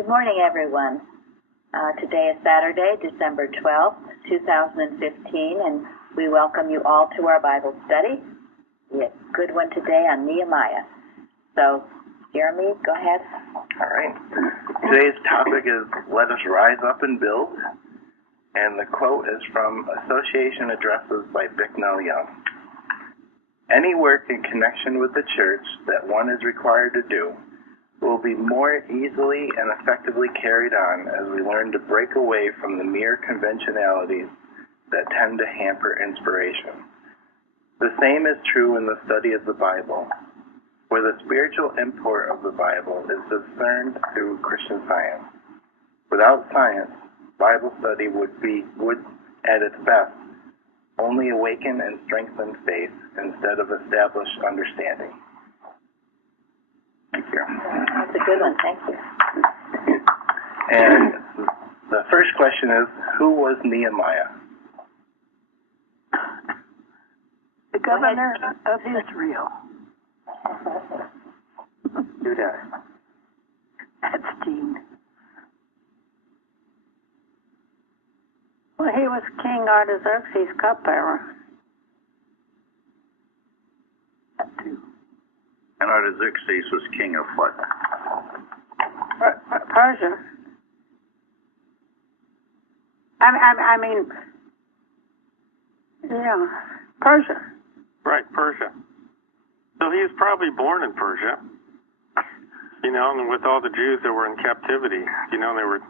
Good morning, everyone. Today is Saturday, December 12th, 2015, and we welcome you all to our Bible study. We have a good one today on Nehemiah. So, Jeremy, go ahead. All right. Today's topic is Let Us Rise Up and Build, and the quote is from Association Addresses by Bicknell Young. Any work in connection with the church that one is required to do will be more easily and effectively carried on as we learn to break away from the mere conventionalities that tend to hamper inspiration. The same is true in the study of the Bible, where the spiritual import of the Bible is discerned through Christian Science. Without science, Bible study would at its best, only awaken and strengthen faith instead of establish understanding. Thank you. That's a good one. Thank you. And the first question is, who was Nehemiah? The governor of Israel. Judah. That's Gene. Well, he was King Artaxerxes' cupbearer. That too. And Artaxerxes was king of what? Persia. I mean, yeah, Persia. Right, Persia. So he was probably born in Persia, and with all the Jews that were in captivity, they were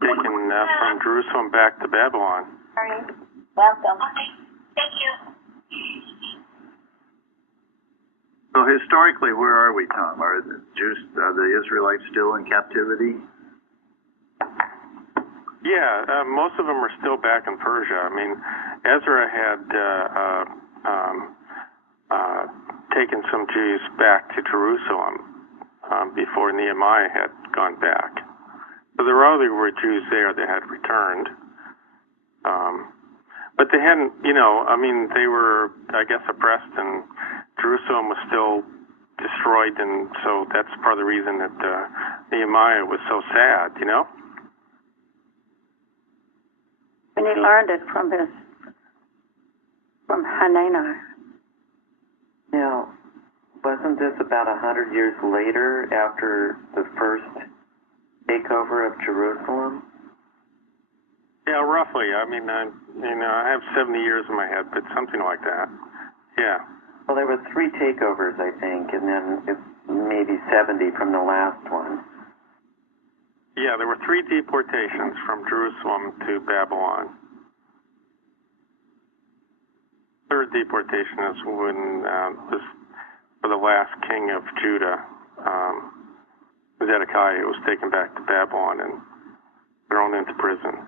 taken from Jerusalem back to Babylon. Sorry. Welcome. Thank you. So historically, where are we, Tom? Are the Israelites still in captivity? Yeah, most of them are still back in Persia. I mean, Ezra had taken some Jews back to Jerusalem before Nehemiah had gone back. So there already were Jews there that had returned. But they hadn't, they were, I guess, oppressed, and Jerusalem was still destroyed, and so that's part of the reason that Nehemiah was so sad, And he learned it from Hanani. Now, wasn't this about 100 years later after the first takeover of Jerusalem? Yeah, roughly. I mean, I have 70 years in my head, but something like that. Yeah. Well, there were 3 takeovers, I think, and then maybe 70 from the last one. Yeah, there were 3 deportations from Jerusalem to Babylon. Third deportation is when was for the last king of Judah, Zedekiah, was taken back to Babylon and thrown into prison.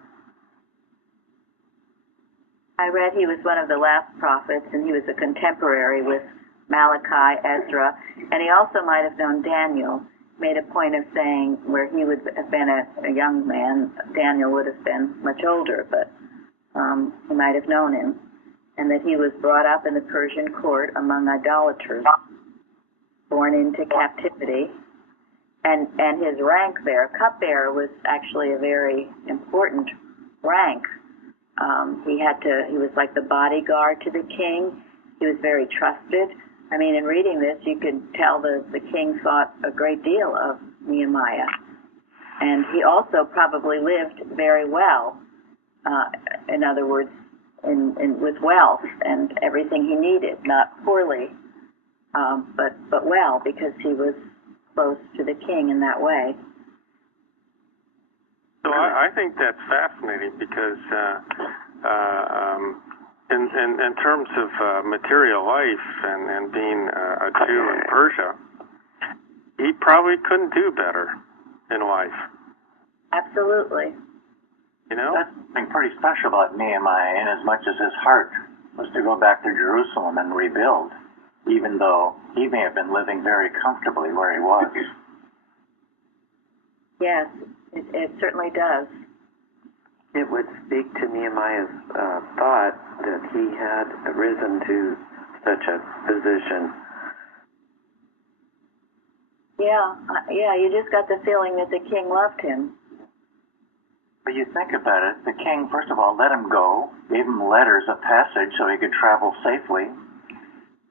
I read he was one of the last prophets, and he was a contemporary with Malachi, Ezra, and he also might have known Daniel. Made a point of saying where he would have been a young man, Daniel would have been much older, but he might have known him, and that he was brought up in the Persian court among idolaters, born into captivity, and his rank there, cupbearer, was actually a very important rank. He was like the bodyguard to the king. He was very trusted. I mean, in reading this, you could tell the king thought a great deal of Nehemiah. And he also probably lived very well, in other words, with wealth and everything he needed, not poorly, but well, because he was close to the king in that way. So I think that's fascinating because in terms of material life and being a Jew in Persia, he probably couldn't do better in life. Absolutely. That's something pretty special about Nehemiah, in as much as his heart was to go back to Jerusalem and rebuild, even though he may have been living very comfortably where he was. Yes, it certainly does. It would speak to Nehemiah's thought that he had risen to such a position. Yeah, you just got the feeling that the king loved him. But you think about it, the king, first of all, let him go, gave him letters of passage so he could travel safely,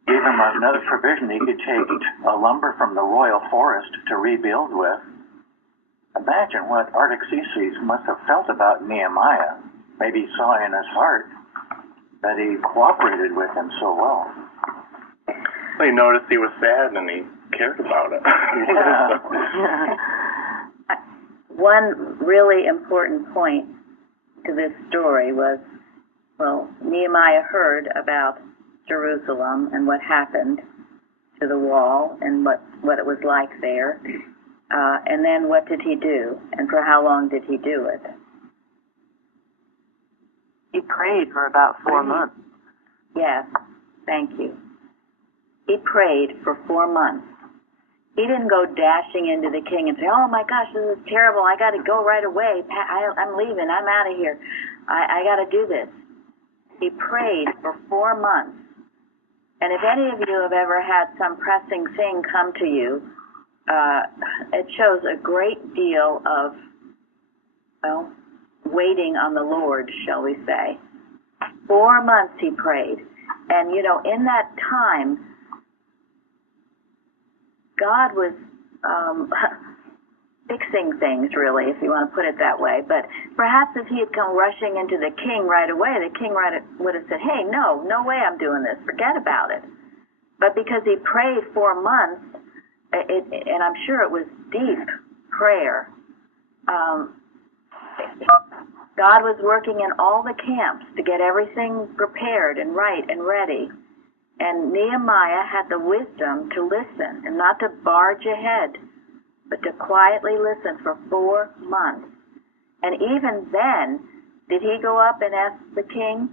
gave him another provision he could take a lumber from the royal forest to rebuild with. Imagine what Artaxerxes must have felt about Nehemiah. Maybe he saw in his heart that he cooperated with him so well. He noticed he was sad and he cared about it. One really important point to this story was, well, Nehemiah heard about Jerusalem and what happened to the wall and what it was like there. And then what did he do? And for how long did he do it? He prayed for about 4 months. Yes, thank you. He prayed for 4 months. He didn't go dashing into the king and say, oh my gosh, this is terrible. I got to go right away. I'm leaving. I'm out of here. I got to do this. He prayed for 4 months. And if any of you have ever had some pressing thing come to you, it shows a great deal of, well, waiting on the Lord, shall we say. 4 months he prayed. And, you know, in that time, God was fixing things, really, if you want to put it that way. But perhaps if he had come rushing into the king right away, the king would have said, hey, no way I'm doing this. Forget about it. But because he prayed 4 months, and I'm sure it was deep prayer, God was working in all the camps to get everything prepared and right and ready. And Nehemiah had the wisdom to listen and not to barge ahead, but to quietly listen for 4 months. And even then, did he go up and ask the king?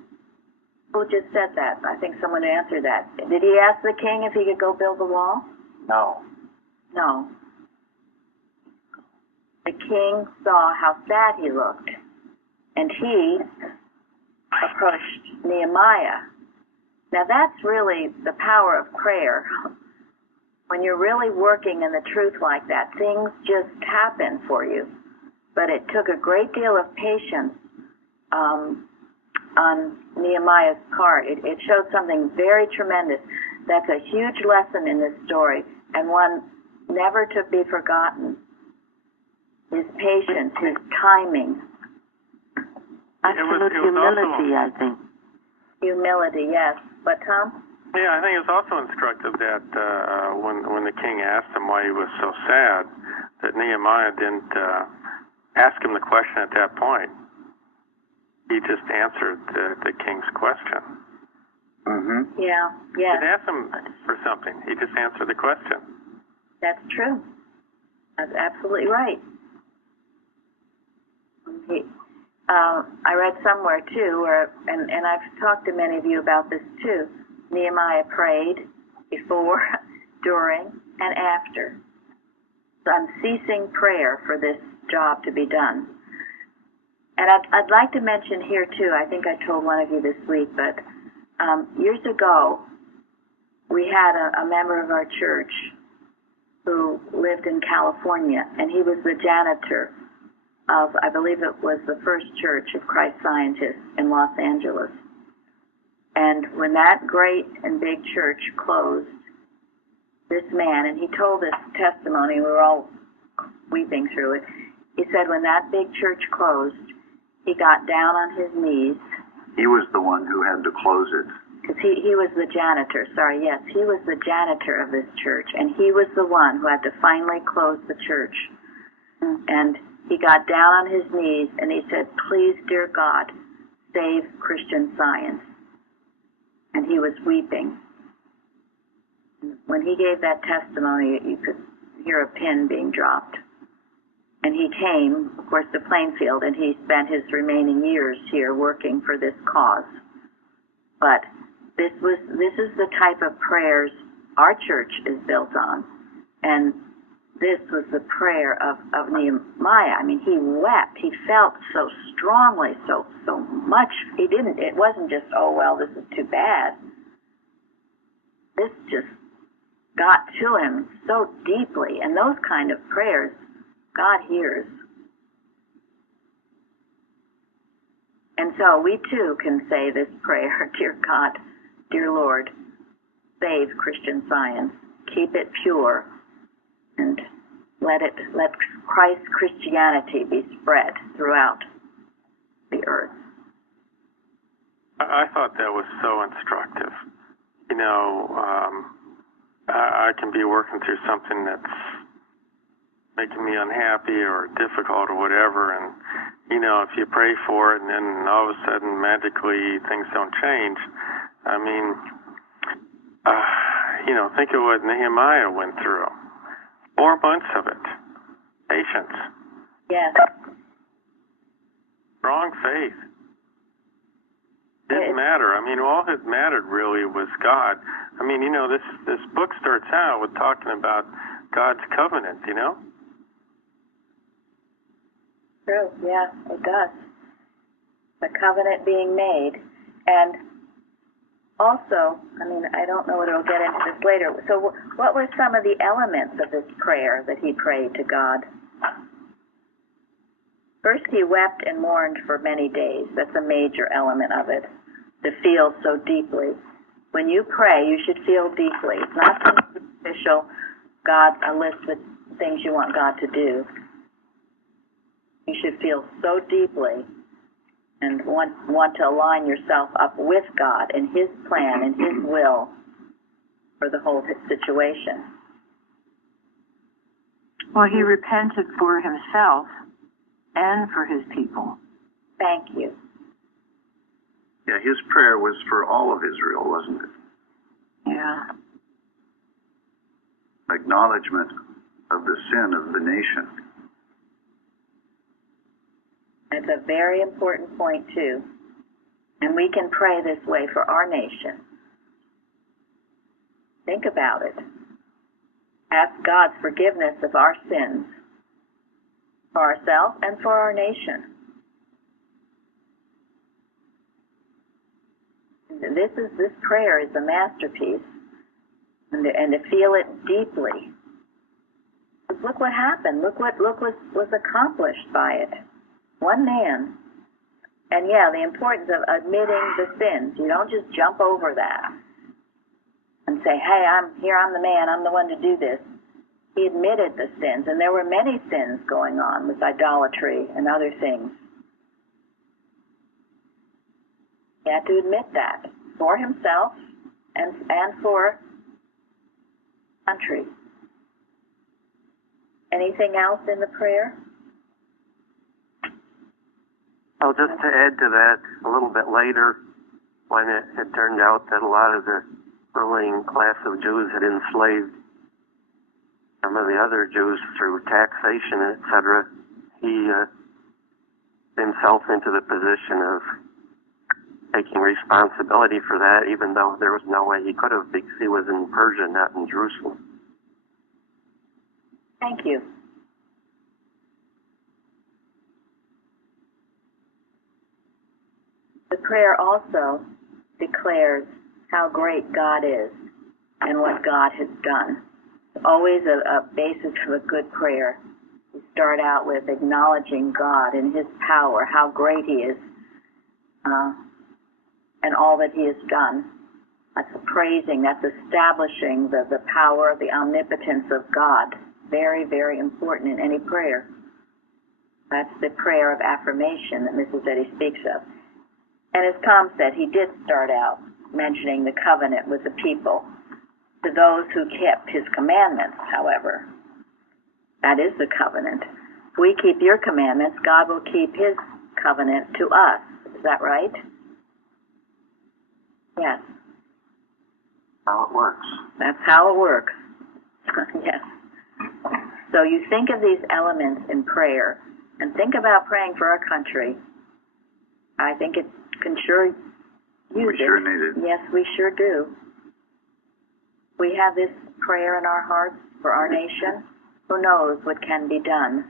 Who just said that? I think someone answered that. Did he ask the king if he could go build the wall? No. No. The king saw how sad he looked, and he approached Nehemiah. Now that's really the power of prayer. When you're really working in the truth like that, things just happen for you. But it took a great deal of patience on Nehemiah's part. It showed something very tremendous. That's a huge lesson in this story, and one never to be forgotten. His patience, his timing. Absolute humility, I think. Humility, yes. But Tom? Yeah, I think it's also instructive that when the king asked him why he was so sad, that Nehemiah didn't ask him the question at that point. He just answered the king's question. Mm-hmm. Yeah, He yes. didn't ask him for something. He just answered the question. That's true. That's absolutely right. I read somewhere too, and I've talked to many of you about this too. Nehemiah prayed before, during, and after. Unceasing prayer for this job to be done. And I'd like to mention here too, I think I told one of you this week, but years ago, we had a member of our church who lived in California, and he was the janitor of, I believe it was the first church of Christ Scientists in Los Angeles. And when that great and big church closed, this man, and he told this testimony, we were all weeping through it, he said when that big church closed, he got down on his knees. He was the one who had to close it. Because he was the janitor, he was the janitor of this church, and he was the one who had to finally close the church. And he got down on his knees and he said, please, dear God, save Christian Science. And he was weeping. When he gave that testimony, you could hear a pin being dropped. And he came, of course, to Plainfield, and he spent his remaining years here working for this cause. But this is the type of prayers our church is built on. And this was the prayer of Nehemiah. I mean, he wept. He felt so strongly, so much. It wasn't just, oh, well, this is too bad. This just got to him so deeply. And those kind of prayers, God hears. And so we too can say this prayer, Dear God, dear Lord, save Christian Science, keep it pure, and let Christ's Christianity be spread throughout the earth. I thought that was so instructive. You know, I can be working through something that's making me unhappy or difficult or whatever, and you know, if you pray for it and then all of a sudden magically things don't change, I mean, you know, think of what Nehemiah went through. 4 months of it. Patience. Yes. Strong faith. Didn't matter. I mean, all that mattered really was God. I mean, you know, this book starts out with talking about God's covenant, you know? True, yeah, it does. The covenant being made. And also, I mean, I don't know whether we'll get into this later. So what were some of the elements of this prayer that he prayed to God? First, he wept and mourned for many days. That's a major element of it, to feel so deeply. When you pray, you should feel deeply. It's not some superficial a list of things you want God to do. You should feel so deeply and want to align yourself up with God and His plan and His will for the whole situation. Well, he repented for himself and for his people. Thank you. Yeah, his prayer was for all of Israel, wasn't it? Yeah. Acknowledgement of the sin of the nation. That's a very important point, too. And we can pray this way for our nation. Think about it. Ask God's forgiveness of our sins for ourselves and for our nation. This prayer is a masterpiece, and to feel it deeply. Look what happened. Look what was accomplished by it. One man. And yeah, the importance of admitting the sins. You don't just jump over that and say, hey, I'm the man, I'm the one to do this. He admitted the sins, and there were many sins going on with idolatry and other things. He had to admit that for himself and for country. Anything else in the prayer? Oh, just to add to that, a little bit later, when it turned out that a lot of the ruling class of Jews had enslaved some of the other Jews through taxation, etc., he himself into the position of taking responsibility for that, even though there was no way he could have, because he was in Persia, not in Jerusalem. Thank you. The prayer also declares how great God is and what God has done. It's always a basis of a good prayer. You start out with acknowledging God and His power, how great He is, and all that He has done. That's praising, that's establishing the power, the omnipotence of God. Very, very important in any prayer. That's the prayer of affirmation that Mrs. Eddy speaks of. And as Tom said, he did start out mentioning the covenant with the people. To those who kept His commandments, however, that is the covenant. If we keep your commandments, God will keep His covenant to us. Is that right? Yes. How it works. That's how it works. Yes. So you think of these elements in prayer, and think about praying for our country. I think it can sure use it. We sure need it. Yes, we sure do. We have this prayer in our hearts for our nation. Who knows what can be done?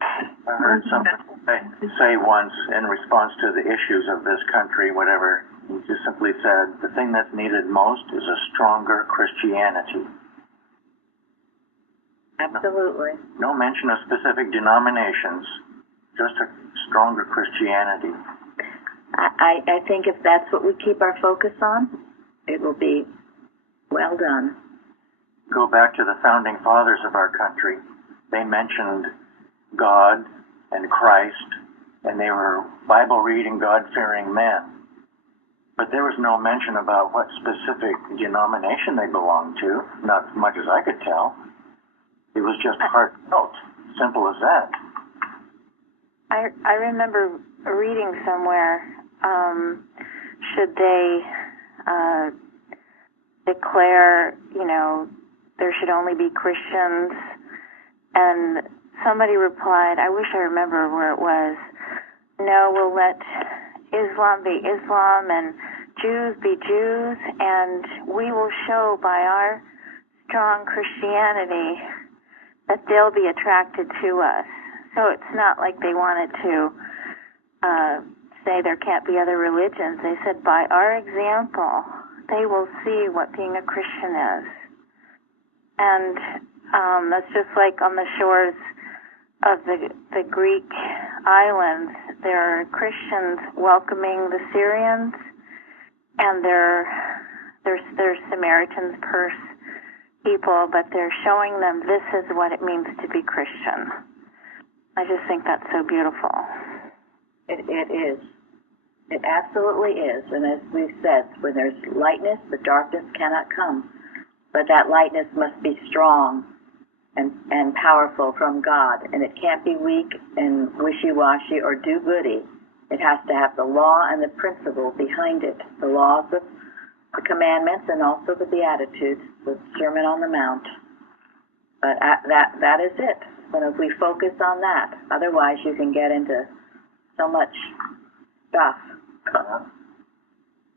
I heard something say once in response to the issues of this country, whatever He just simply said, the thing that's needed most is a stronger Christianity. Absolutely. No mention of specific denominations, just a stronger Christianity. I think if that's what we keep our focus on, it will be well done. Go back to the founding fathers of our country. They mentioned God and Christ, and they were Bible-reading, God-fearing men. But there was no mention about what specific denomination they belonged to, not as much as I could tell. It was just heartfelt, simple as that. I remember reading somewhere, should they declare, there should only be Christians, and somebody replied, I wish I remember where it was, no, we'll let Islam be Islam and Jews be Jews, and we will show by our strong Christianity that they'll be attracted to us. So it's not like they wanted to say there can't be other religions. They said by our example, they will see what being a Christian is. And that's just like on the shores of the Greek islands. There are Christians welcoming the Syrians, and they're Samaritans, Perse people, but they're showing them this is what it means to be Christian. I just think that's so beautiful. It is. It absolutely is. And as we've said, when there's lightness, the darkness cannot come. But that lightness must be strong and powerful from God. And it can't be weak and wishy-washy or do-goody. It has to have the law and the principle behind it. The laws of the commandments and also the Beatitudes, the Sermon on the Mount. But that is it. And if we focus on that, otherwise you can get into so much stuff.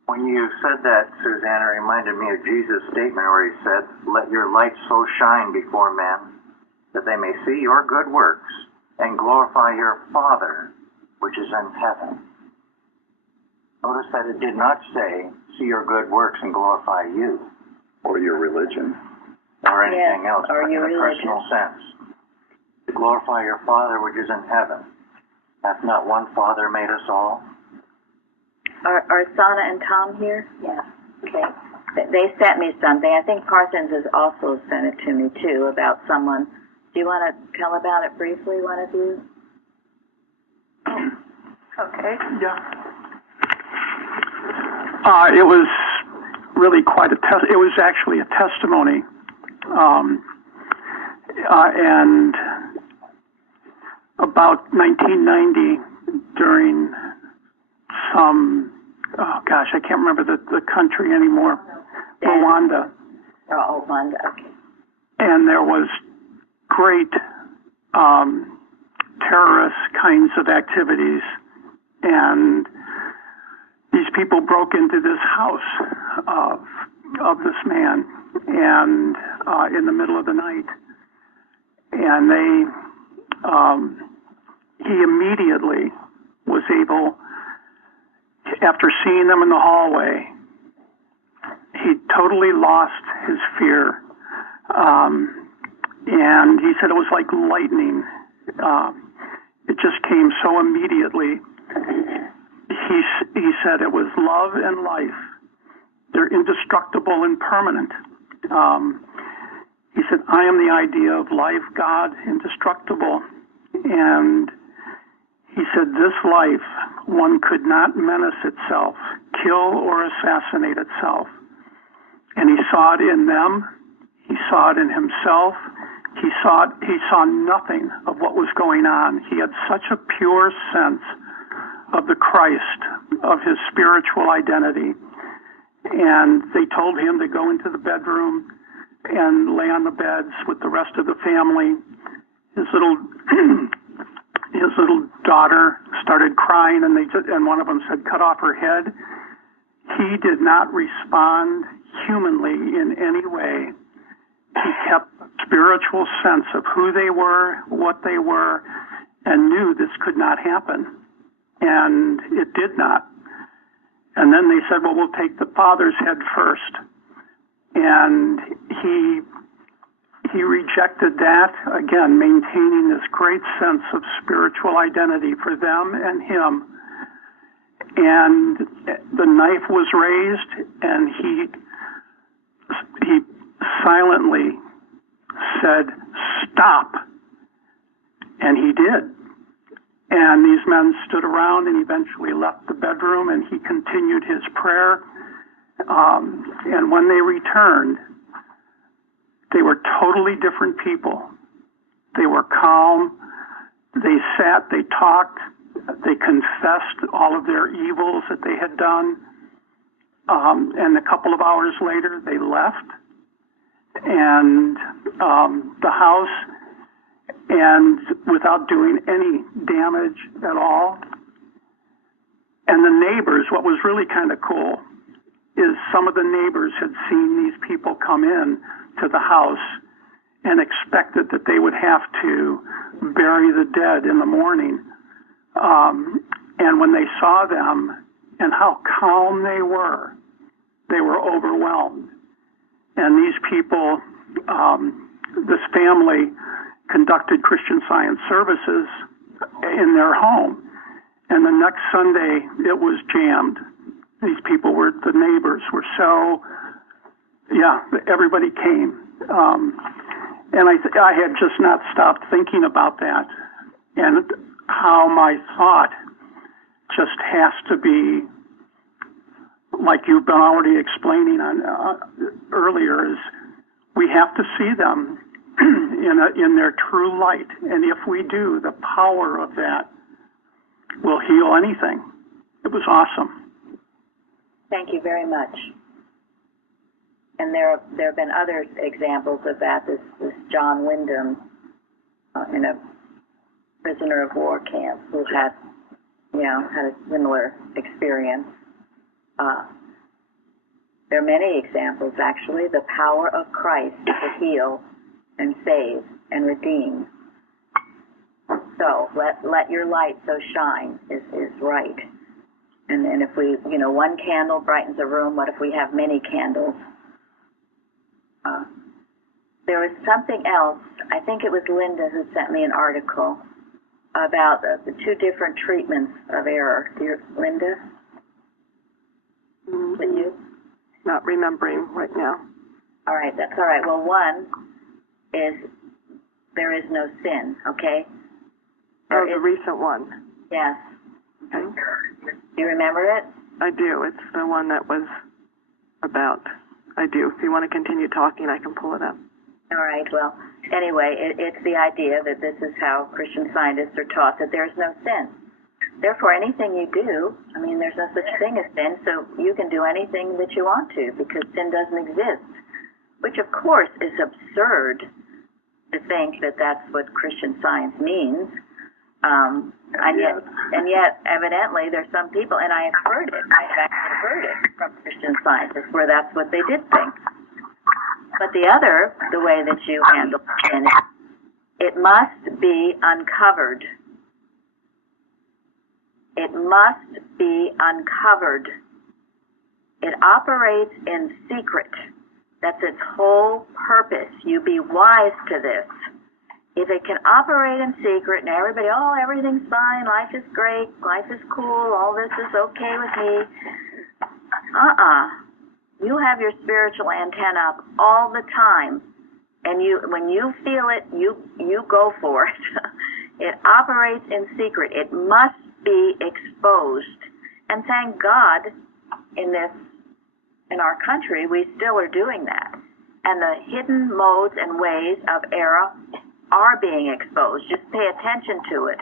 When you said that, Suzanne, it reminded me of Jesus' statement where he said, let your light so shine before men that they may see your good works and glorify your Father which is in heaven. Notice that it did not say, see your good works and glorify you. Or your religion. Or anything else, or but in your a personal sense. To glorify your Father which is in heaven. Hath not one Father made us all? Are Sana and Tom here? Yeah. Okay. They sent me something. I think Parsons has also sent it to me, too, about someone. Do you want to tell about it briefly, one of you? Okay. Yeah. It was really quite it was actually a testimony. And about 1990, during some, I can't remember the country anymore, Rwanda. Oh, Rwanda, okay. And there was great terrorist kinds of activities, and these people broke into this house of this man, and in the middle of the night, and he immediately was able, after seeing them in the hallway, he totally lost his fear, and he said it was like lightning. It just came so immediately. He said it was love and life. They're indestructible and permanent. He said, I am the idea of life, God, indestructible. And he said, this life, one could not menace itself, kill or assassinate itself. And he saw it in them. He saw it in himself. He saw nothing of what was going on. He had such a pure sense of the Christ, of his spiritual identity. And they told him to go into the bedroom and lay on the beds with the rest of the family. His little daughter started crying, and one of them said, cut off her head. He did not respond humanly in any way. He kept a spiritual sense of who they were, what they were, and knew this could not happen. And it did not. And then they said, well, we'll take the father's head first. And he rejected that, again, maintaining this great sense of spiritual identity for them and him. And the knife was raised, and he silently said, "Stop." And he did. And these men stood around and eventually left the bedroom, and he continued his prayer. And when they returned, they were totally different people. They were calm. They sat, they talked, they confessed all of their evils that they had done. And a couple of hours later, they left and the house, and without doing any damage at all. And the neighbors, what was really kind of cool is some of the neighbors had seen these people come in to the house and expected that they would have to bury the dead in the morning. And when they saw them and how calm they were overwhelmed. And these people, this family, conducted Christian Science services in their home. And the next Sunday, it was jammed. These people were, the neighbors were so, everybody came. And I had just not stopped thinking about that and how my thought just has to be, like you've been already explaining on earlier, is we have to see them in their true light. And if we do, the power of that will heal anything. It was awesome. Thank you very much. And there have been other examples of that. This John Wyndham in a prisoner of war camp who had a similar experience. There are many examples, actually. The power of Christ to heal and save and redeem. So let your light so shine is right. And then if we, one candle brightens a room, what if we have many candles? There was something else. I think it was Linda who sent me an article about the two different treatments of error. Linda? Is it you? Not remembering right now. All right, that's all right. Well, one is there is no sin, okay? The recent one. Yes. Okay. Do you remember it? I do. It's the one that was about. I do. If you want to continue talking, I can pull it up. All right. Well, anyway, it's the idea that this is how Christian Scientists are taught, that there's no sin. Therefore, anything you do, there's no such thing as sin, so you can do anything that you want to because sin doesn't exist, which, of course, is absurd to think that that's what Christian Science means. And yet, evidently, there's some people, and I have heard it. I've actually heard it from Christian Scientists where that's what they did think. But the way that you handle sin, it must be uncovered. It must be uncovered. It operates in secret. That's its whole purpose. You be wise to this. If it can operate in secret and everybody, everything's fine, life is great, life is cool, all this is okay with me. You have your spiritual antenna up all the time. And when you feel it, you go for it. It operates in secret. It must be exposed. And thank God in our country, we still are doing that. And the hidden modes and ways of error are being exposed. Just pay attention to it.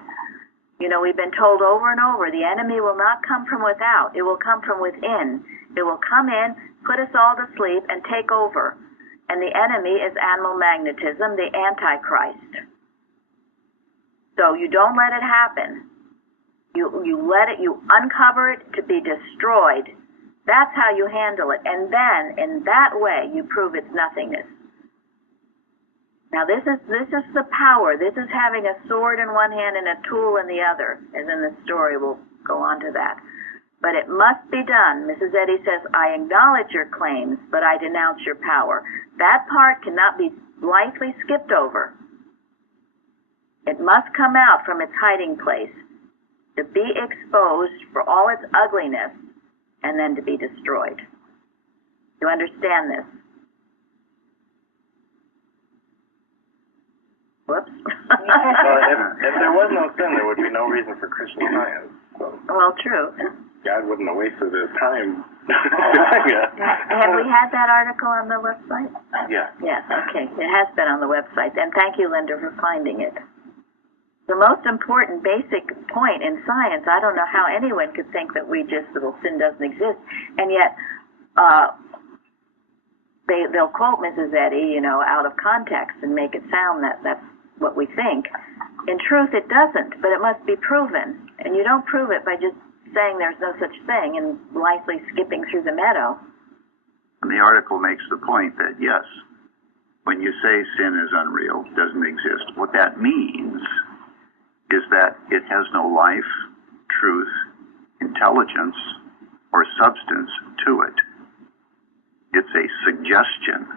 We've been told over and over, the enemy will not come from without. It will come from within. It will come in, put us all to sleep, and take over. And the enemy is animal magnetism, the Antichrist. So you don't let it happen. You uncover it to be destroyed. That's how you handle it. And then, in that way, you prove its nothingness. Now, this is the power. This is having a sword in one hand and a tool in the other, as in the story. We'll go on to that. But it must be done. Mrs. Eddy says, I acknowledge your claims, but I denounce your power. That part cannot be lightly skipped over. It must come out from its hiding place, to be exposed for all its ugliness, and then to be destroyed. You understand this? Whoops. Well, if there was no sin, there would be no reason for Christian Science. So Well, true. God wouldn't have wasted his time doing it. Have we had that article on the website? Yeah. Yes, okay. It has been on the website. And thank you, Linda, for finding it. The most important basic point in science, I don't know how anyone could think that sin doesn't exist. And yet, they'll quote Mrs. Eddy, out of context and make it sound that that's what we think. In truth, it doesn't, but it must be proven. And you don't prove it by just saying there's no such thing and lightly skipping through the meadow. And the article makes the point that, yes, when you say sin is unreal, doesn't exist, what that means is that it has no life, truth, intelligence, or substance to it. It's a suggestion,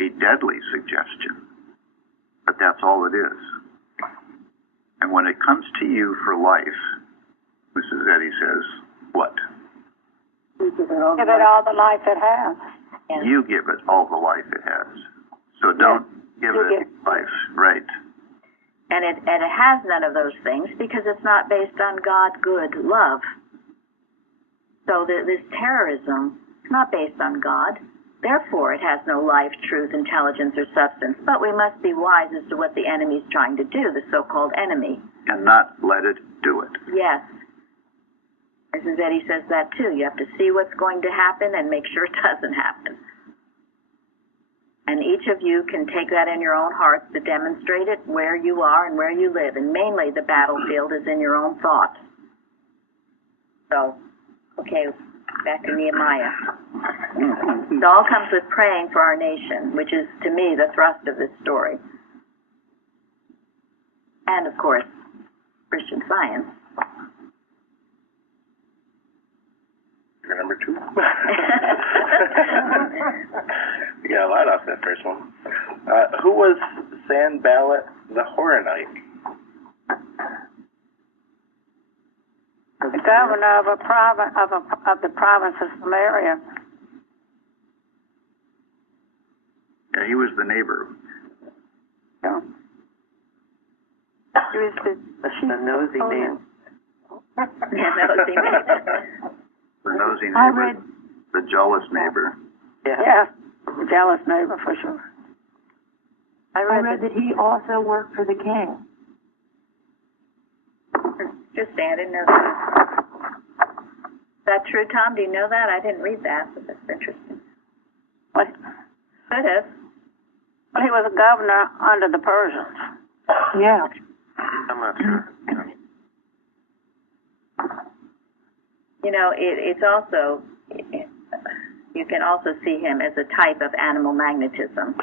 a deadly suggestion, but that's all it is. And when it comes to you for life, Mrs. Eddy says, what? Give it all the life it has. You give it all the life it has. So don't give it life, right? And it has none of those things because it's not based on God, good, love. So this terrorism is not based on God. Therefore, it has no life, truth, intelligence, or substance. But we must be wise as to what the enemy is trying to do, the so-called enemy. And not let it do it. Yes. Mrs. Eddy says that too. You have to see what's going to happen and make sure it doesn't happen. And each of you can take that in your own hearts to demonstrate it where you are and where you live. And mainly the battlefield is in your own thoughts. So, okay, back to Nehemiah. It all comes with praying for our nation, which is, to me, the thrust of this story. And, of course, Christian Science. You're number 2. You got a lot off that first one. Who was Sanballat the Horonite? The governor of the province of Samaria. Yeah, he was the neighbor. Yeah. He was the nosy man. Nosy man. The nosy neighbor, the jealous neighbor. Yeah, the jealous neighbor for sure. I read that he also worked for the king. Just say I didn't know that. Is that true, Tom? Do you know that? I didn't read that, but that's interesting. What? Could have. Well, he was a governor under the Persians. Yeah. I'm not sure. It's also, you can also see him as a type of animal magnetism.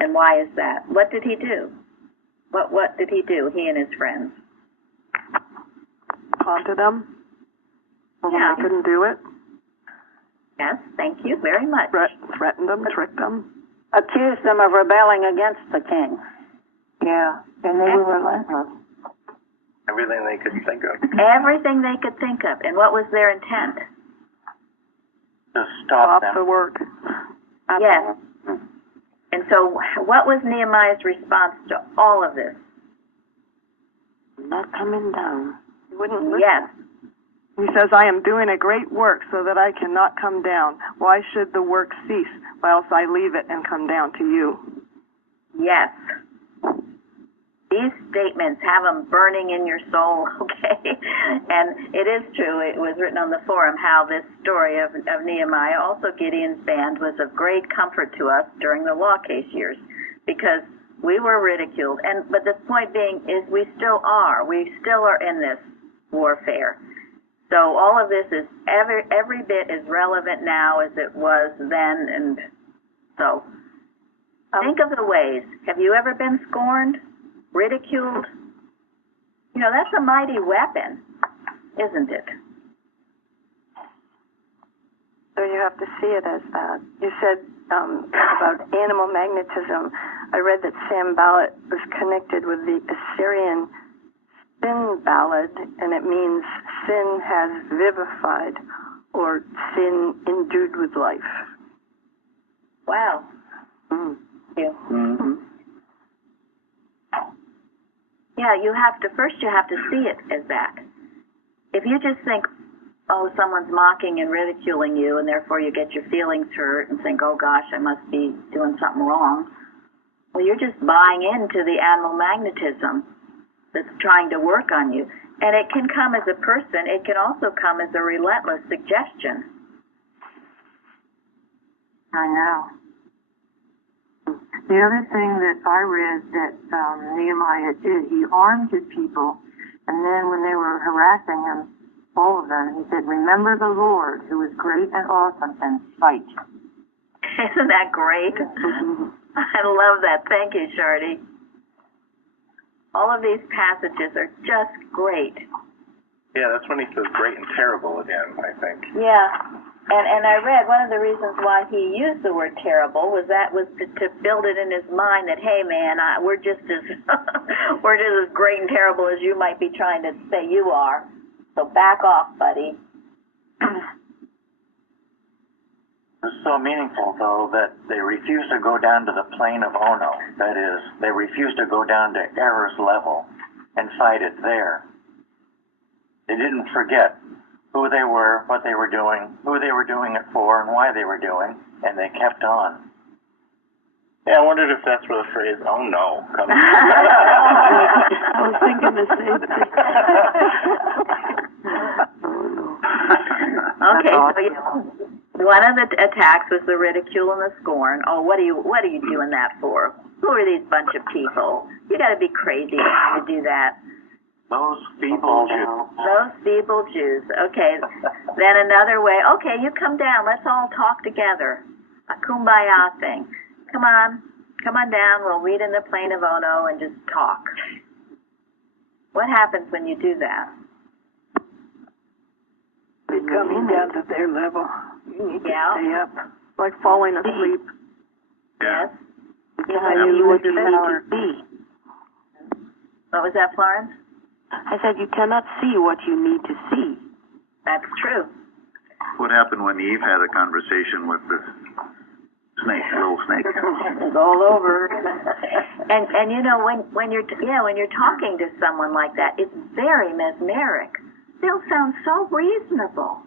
And why is that? What did he do? What did he do, he and his friends? Taunted them. Told them Yeah. they couldn't do it. Yes, thank you very much. Threatened them, tricked them. Accused them of rebelling against the king. Yeah, and they were relentless. Everything they could think of. Everything they could think of. And what was their intent? To stop the them. work. Yes. And so what was Nehemiah's response to all of this? Not coming down. He wouldn't listen. Yes. He says, I am doing a great work so that I cannot come down. Why should the work cease whilst I leave it and come down to you? Yes. These statements have them burning in your soul, okay? And it is true, it was written on the forum how this story of Nehemiah, also Gideon's band, was of great comfort to us during the law case years because we were ridiculed. But the point being is we still are. We still are in this warfare. So all of this is every bit as relevant now as it was then. And so think of the ways. Have you ever been scorned? Ridiculed? That's a mighty weapon, isn't it? So you have to see it as that. You said about animal magnetism. I read that Sanballat was connected with the Assyrian sin ballad, and it means sin has vivified, or sin endued with life. Wow. Mm. Thank you. Mm-hmm. Yeah, you have to see it as that. If you just think, oh, someone's mocking and ridiculing you, and therefore you get your feelings hurt and think, oh gosh, I must be doing something wrong. Well, you're just buying into the animal magnetism that's trying to work on you. And it can come as a person. It can also come as a relentless suggestion. I know. The other thing that I read that Nehemiah did, he armed his people, and then when they were harassing him, all of them, he said, remember the Lord, who is great and awesome, and fight. Isn't that great? I love that. Thank you, Shardy. All of these passages are just great. Yeah, that's when he says great and terrible again, I think. Yeah. And I read one of the reasons why he used the word terrible was to build it in his mind that, hey man, we're just as great and terrible as you might be trying to say you are. So back off, buddy. It's so meaningful, though, that they refuse to go down to the plane of Ono. That is, they refuse to go down to error's level and fight it there. They didn't forget who they were, what they were doing, who they were doing it for, and why they were doing, and they kept on. Yeah, I wondered if that's where the phrase, oh no, comes from. I was thinking the same thing. Okay, so one of the attacks was the ridicule and the scorn. Oh, what are you doing that for? Who are these bunch of people? You got to be crazy to do that. Those feeble Jews. Those feeble Jews. Okay. Then another way. Okay, you come down. Let's all talk together. A kumbaya thing. Come on down. We'll read in the plane of Ono and just talk. What happens when you do that? You're coming down to their level. You need to stay up. Like falling asleep. Yes. You see what you need to see. What was that, Florence? I said you cannot see what you need to see. That's true. What happened when Eve had a conversation with the snake, little snake? It's all over. And you know when you're talking to someone like that, it's very mesmeric. They'll sound so reasonable.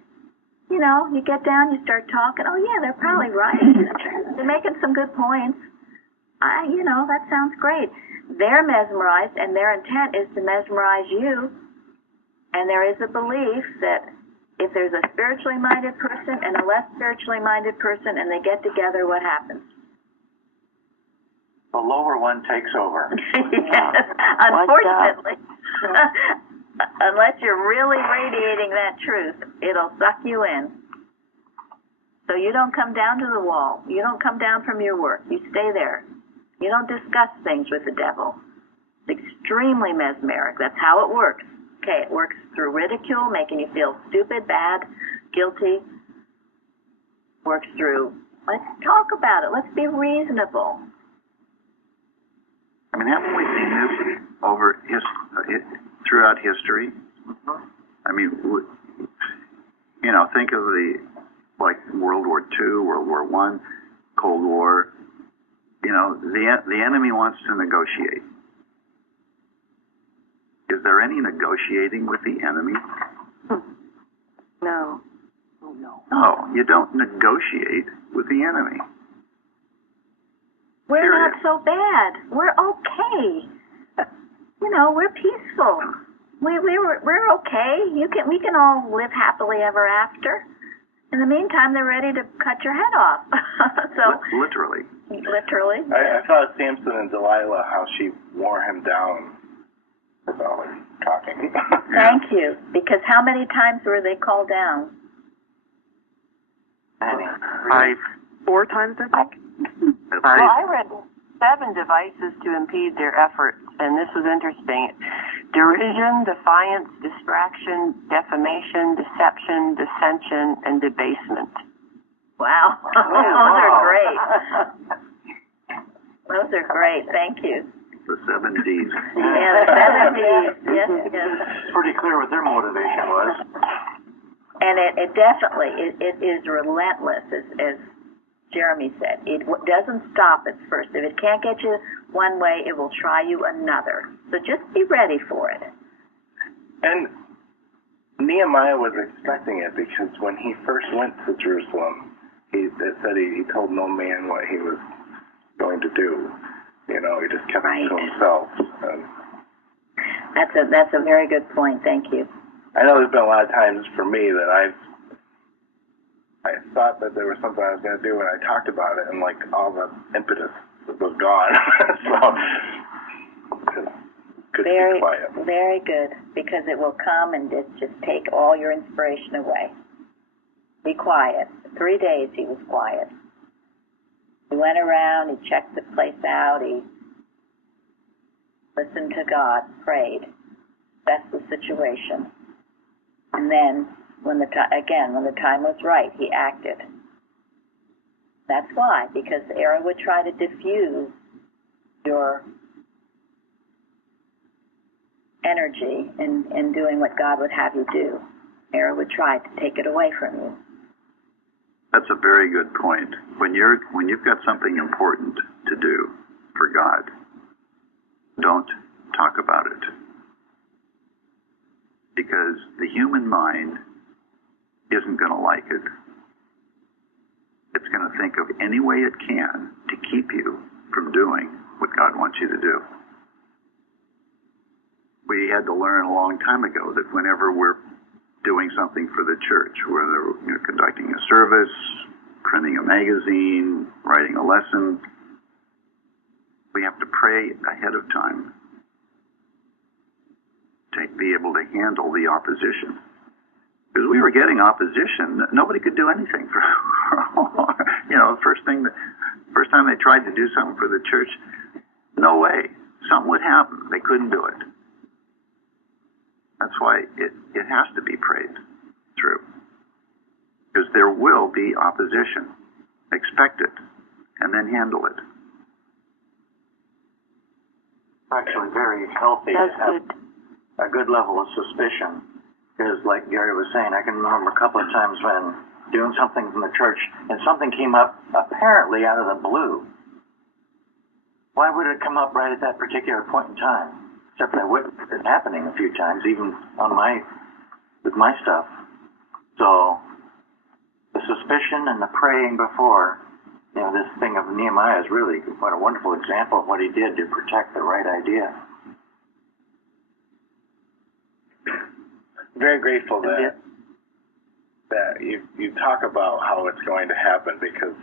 You know, you get down, you start talking. Oh yeah, they're probably right. They're making some good points. That sounds great. They're mesmerized, and their intent is to mesmerize you. And there is a belief that if there's a spiritually minded person and a less spiritually minded person, and they get together, what happens? The lower one takes over. Yes, unfortunately. Unless you're really radiating that truth, it'll suck you in. So you don't come down to the wall. You don't come down from your work. You stay there. You don't discuss things with the devil. It's extremely mesmeric. That's how it works. Okay, it works through ridicule, making you feel stupid, bad, guilty. Works through, let's talk about it. Let's be reasonable. I mean, haven't we seen this throughout history? I mean, think of like World War II, World War I, Cold War. The enemy wants to negotiate. Is there any negotiating with the enemy? No. No, you don't negotiate with the enemy. We're Period. not so bad. We're okay. We're peaceful. We're okay. We can all live happily ever after. In the meantime, they're ready to cut your head off. So literally. I thought Samson and Delilah, how she wore him down with always talking. Thank you. Because how many times were they called down? 4 times, I think. Well, I read 7 devices to impede their efforts, and this was interesting. Derision, defiance, distraction, defamation, deception, dissension, and debasement. Wow. Those are great. Those are great. Thank you. The 7 Ds. Yeah, the 7 Ds. Yes, yes. It's pretty clear what their motivation was. And it definitely, it is relentless, as Jeremy said. It doesn't stop at first. If it can't get you one way, it will try you another. So just be ready for it. And Nehemiah was expecting it, because when he first went to Jerusalem, it said he told no man what he was going to do. You know, he just kept it to himself. That's a very good point. Thank you. I know there's been a lot of times for me that I thought that there was something I was going to do, and I talked about it, and like all the impetus was gone. So good to be quiet. Very good, because it will come and just take all your inspiration away. Be quiet. 3 days he was quiet. He went around, he checked the place out, he listened to God, prayed, assessed the situation. And then, when the time was right, he acted. That's why, because Aaron would try to diffuse your energy in doing what God would have you do. Aaron would try to take it away from you. That's a very good point. When you've got something important to do for God, don't talk about it. Because the human mind isn't going to like it. It's going to think of any way it can to keep you from doing what God wants you to do. We had to learn a long time ago that whenever we're doing something for the church, whether conducting a service, printing a magazine, writing a lesson, we have to pray ahead of time to be able to handle the opposition. Because we were getting opposition, nobody could do anything for the first time they tried to do something for the church, no way. Something would happen. They couldn't do it. That's why it has to be prayed through. Because there will be opposition. Expect it, and then handle it. Actually very healthy to have a good level of suspicion. Because like Gary was saying, I can remember a couple of times when doing something from the church and something came up apparently out of the blue. Why would it come up right at that particular point in time? Except that it's been happening a few times, even with my stuff. So the suspicion and the praying before, this thing of Nehemiah is really what a wonderful example of what he did to protect the right idea. Very grateful that you talk about how it's going to happen, because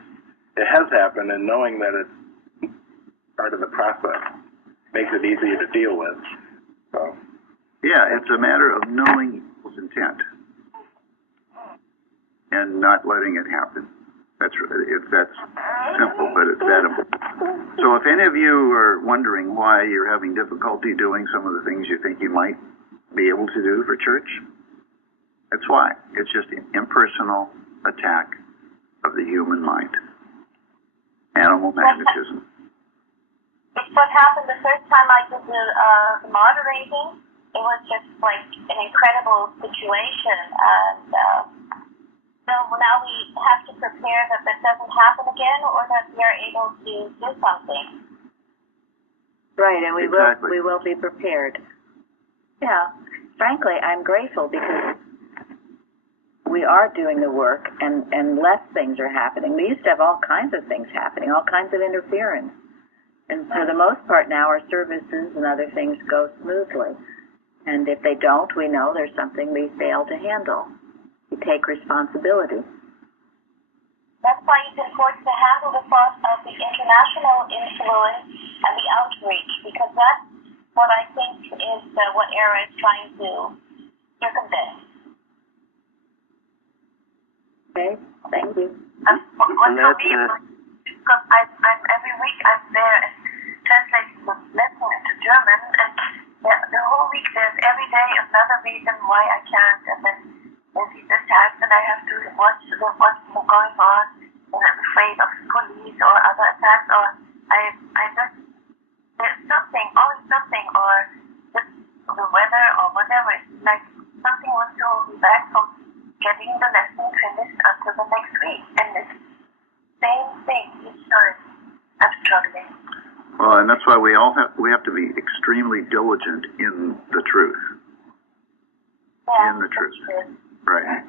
it has happened, and knowing that it's part of the process makes it easier to deal with. So. Yeah, it's a matter of knowing people's intent and not letting it happen. That's simple, but it's that important. So if any of you are wondering why you're having difficulty doing some of the things you think you might be able to do for church, that's why. It's just an impersonal attack of the human mind. Animal magnetism. It's what happened the first time I did the moderating. It was just like an incredible situation, and so now we have to prepare that doesn't happen again, or that we are able to do something. Right, and we will be prepared. Yeah, frankly, I'm grateful because we are doing the work, and less things are happening. We used to have all kinds of things happening, all kinds of interference. And for the most part now, our services and other things go smoothly. And if they don't, we know there's something we fail to handle. We take responsibility. That's why it's important to handle the thought of the international influence and the outreach, because that's what I think is what ERA is trying to circumvent. Okay, thank you. What for me, because I'm every week I'm there and translating the lesson into German, and the whole week there's every day another reason why I can't, and then there's these attacks, and I have to watch what's going on, attacked, or I just, there's something, always something, or just the weather or whatever. It's like something was to hold me back from getting the lesson finished until the next week. And it's same thing each time. I'm struggling. Well, and that's why we have to be extremely diligent in the truth. Yeah, in the truth. Right.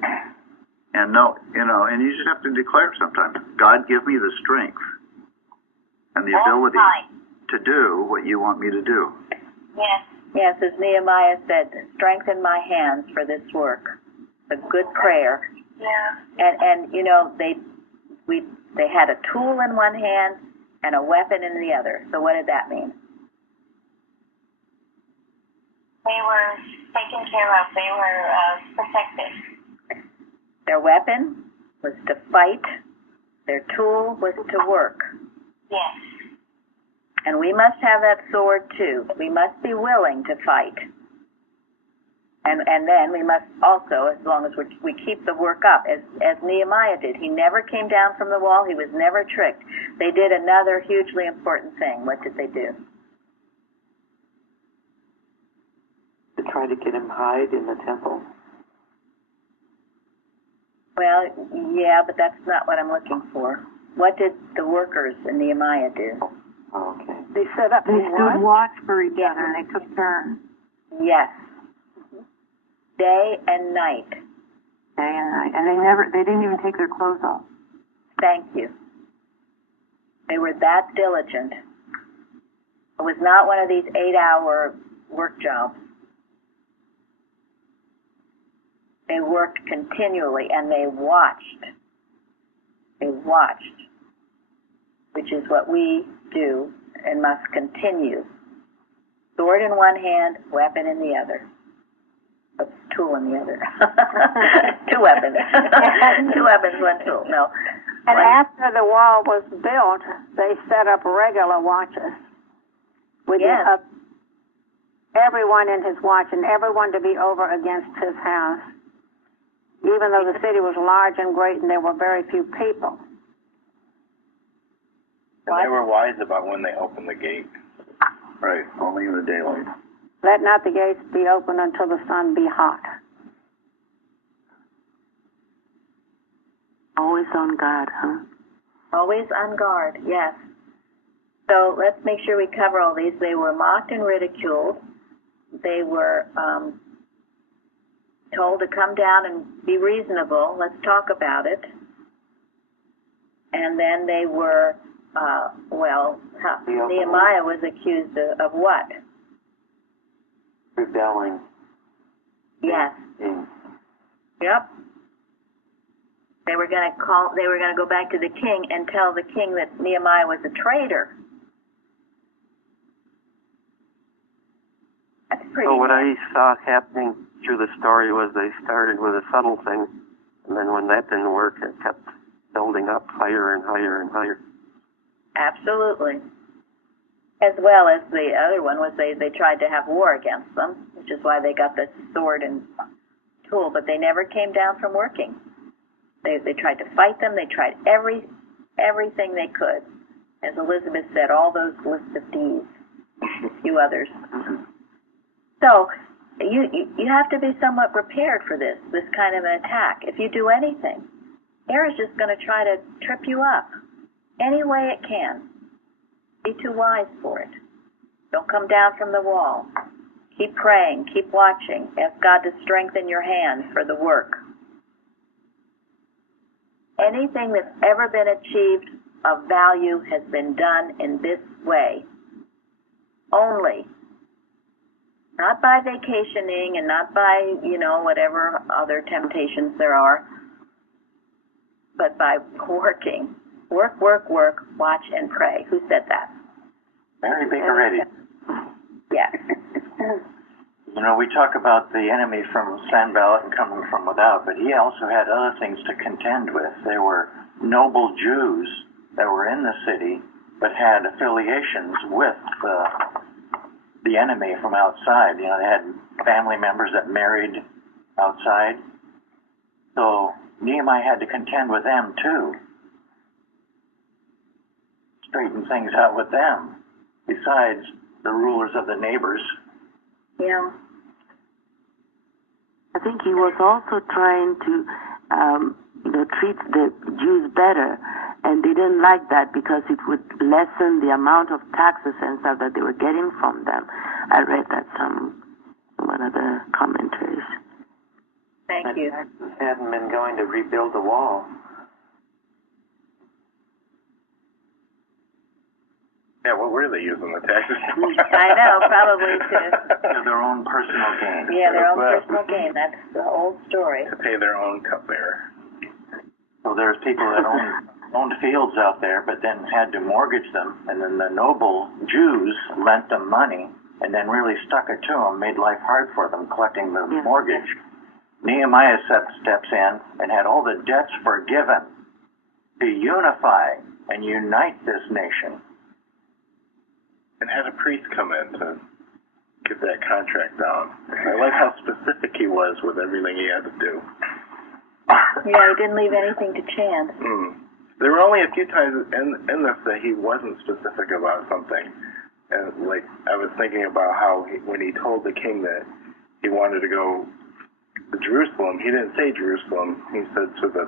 And and you just have to declare sometimes, God, give me the strength and the ability to do what you want me to do. Yes. Yes, as Nehemiah said, strengthen my hands for this work. A good prayer. Yeah. And they had a tool in one hand and a weapon in the other. So what did that mean? They were taken care of. They were protected. Their weapon was to fight. Their tool was to work. Yes. And we must have that sword too. We must be willing to fight. And then we must also, as long as we keep the work up, as Nehemiah did. He never came down from the wall. He was never tricked. They did another hugely important thing. What did they do? To try to get him hide in the temple. Well, yeah, but that's not what I'm looking for. What did the workers in Nehemiah do? Oh, okay. They set up. They stood watch for each other, and they took turns. Yes. Day and night. Day and night, and they didn't even take their clothes off. Thank you. They were that diligent. It was not one of these 8-hour work jobs. They worked continually, and they watched. They watched, which is what we do and must continue. Sword in one hand, weapon in the other. A tool in the other. Two weapons. Two weapons, one tool. No. And after the wall was built, they set up regular watches with everyone in his watch and everyone to be over against his house, even though the city was large and great and there were very few people. And they were wise about when they opened the gate. Right, only in the daylight. Let not the gates be opened until the sun be hot. Always on guard, huh? Always on guard, yes. So let's make sure we cover all these. They were mocked and ridiculed. They were told to come down and be reasonable. Let's talk about it. And then they were, Nehemiah was accused of what? Rebelling. Yes. Yep. They were going to go back to the king and tell the king that Nehemiah was a traitor. That's pretty. So what I saw happening through the story was they started with a subtle thing, and then when that didn't work, it kept building up higher and higher and higher. Absolutely. As well as the other one was they tried to have war against them, which is why they got the sword and tool, but they never came down from working. They tried to fight them. They tried everything they could. As Elizabeth said, all those lists of D's, a few others. So you have to be somewhat prepared for this kind of an attack. If you do anything, air is just going to try to trip you up any way it can. Be too wise for it. Don't come down from the wall. Keep praying. Keep watching. Ask God to strengthen your hands for the work. Anything that's ever been achieved of value has been done in this way. Only. Not by vacationing and not by, whatever other temptations there are, but by working. Work, work, work, watch, and pray. Who said that? Mary Baker Eddy. Yes. We talk about the enemy from Sanballat and coming from without, but he also had other things to contend with. There were noble Jews that were in the city, but had affiliations with the enemy from outside. They had family members that married outside. So Nehemiah had to contend with them too. straighten things out with them, besides the rulers of the neighbors. Yeah. I think he was also trying to treat the Jews better, and they didn't like that because it would lessen the amount of taxes and stuff that they were getting from them. I read that one of the commentaries. Thank you. Taxes hadn't been going to rebuild the wall. Yeah, what were they using the taxes for? I know, probably For their own personal gain. Yeah, their own personal gain. That's the old story. To pay their own cupbearer. So there's people that owned fields out there, but then had to mortgage them, and then the noble Jews lent them money, and then really stuck it to them, made life hard for them collecting the mortgage. Nehemiah steps in and had all the debts forgiven to unify and unite this nation. And had a priest come in to get that contract down. I like how specific he was with everything he had to do. Yeah, he didn't leave anything to chance. There were only a few times in this that he wasn't specific about something. And like I was thinking about how when he told the king that he wanted to go to Jerusalem, he didn't say Jerusalem. He said to the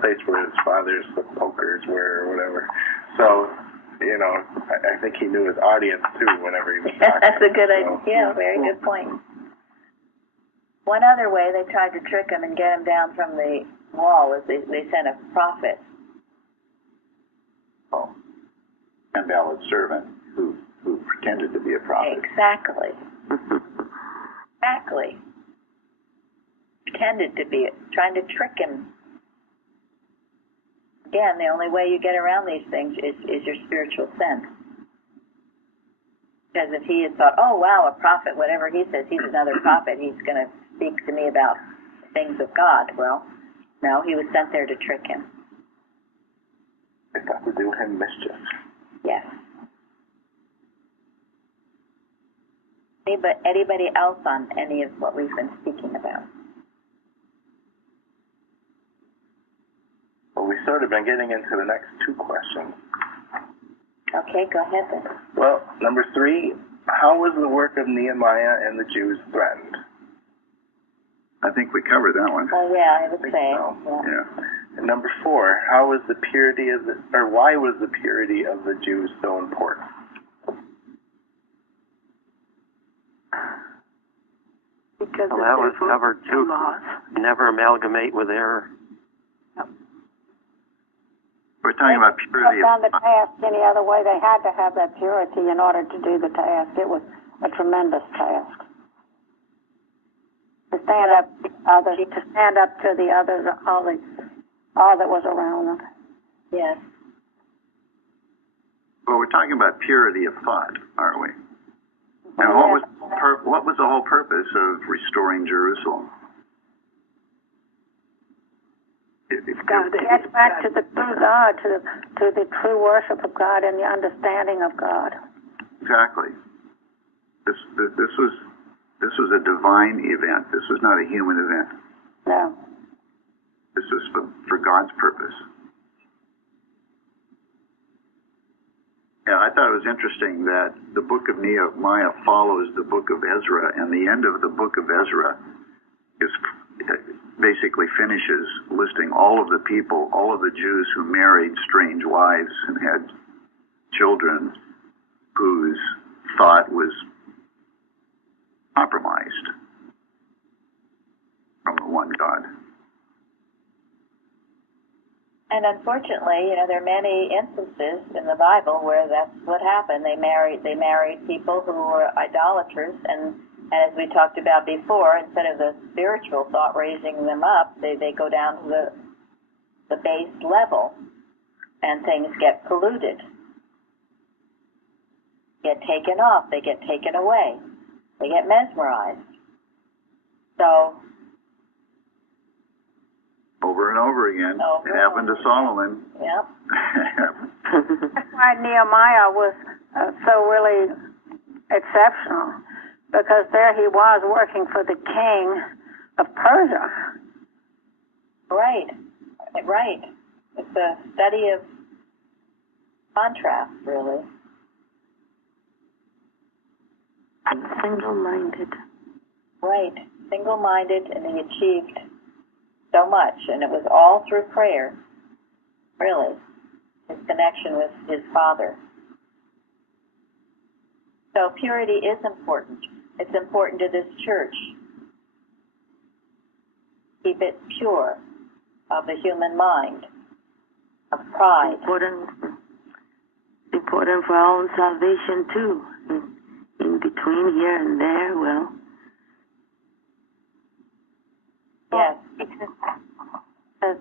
place where his father's sepulchres were or whatever. So, you know, I think he knew his audience too whenever he was talking. That's a good idea. Yeah, very good point. One other way they tried to trick him and get him down from the wall is they sent a prophet. Oh, and valid servant who pretended to be a prophet. Exactly. Exactly. Pretended to be it, trying to trick him. Again, the only way you get around these things is your spiritual sense. Because if he had thought, oh wow, a prophet, whatever he says, he's another prophet, he's going to speak to me about things of God. Well, no, he was sent there to trick him. They thought to do him mischief. Yes. Anybody else on any of what we've been speaking about? Well, we've sort of been getting into the next two questions. Okay, go ahead then. Well, number 3, how was the work of Nehemiah and the Jews threatened? I think we covered that one. Oh yeah, I would say. So. Yeah. And number 4, how was the purity of why was the purity of the Jews so important? Because well, that was covered too. Never amalgamate with error. We're talking about purity. Done the task any other way. They had to have that purity in order to do the task. It was a tremendous task. To stand up to others, to stand up to the others, all that was around them. Yes. Well, we're talking about purity of thought, aren't we? And what was the whole purpose of restoring Jerusalem? Get back to the true God, to the true worship of God and the understanding of God. Exactly. This was a divine event. This was not a human event. No. This was for God's purpose. Yeah, I thought it was interesting that the book of Nehemiah follows the book of Ezra, and the end of the book of Ezra basically finishes listing all of the people, all of the Jews who married strange wives and had children whose thought was compromised from the one God. And unfortunately, there are many instances in the Bible where that's what happened. They married people who were idolaters, and as we talked about before, instead of the spiritual thought raising them up, they go down to the base level, and things get polluted, get taken off, they get taken away, they get mesmerized. So over and over again. It happened to Solomon. Yep. That's why Nehemiah was so really exceptional, because there he was working for the king of Persia. Right. It's a study of contrast, really. Single-minded. Right. Single-minded, and he achieved so much, and it was all through prayer, really, his connection with his Father. So purity is important. It's important to this church. Keep it pure of the human mind, of pride. Important for our own salvation too. In between here and there, well. Yes.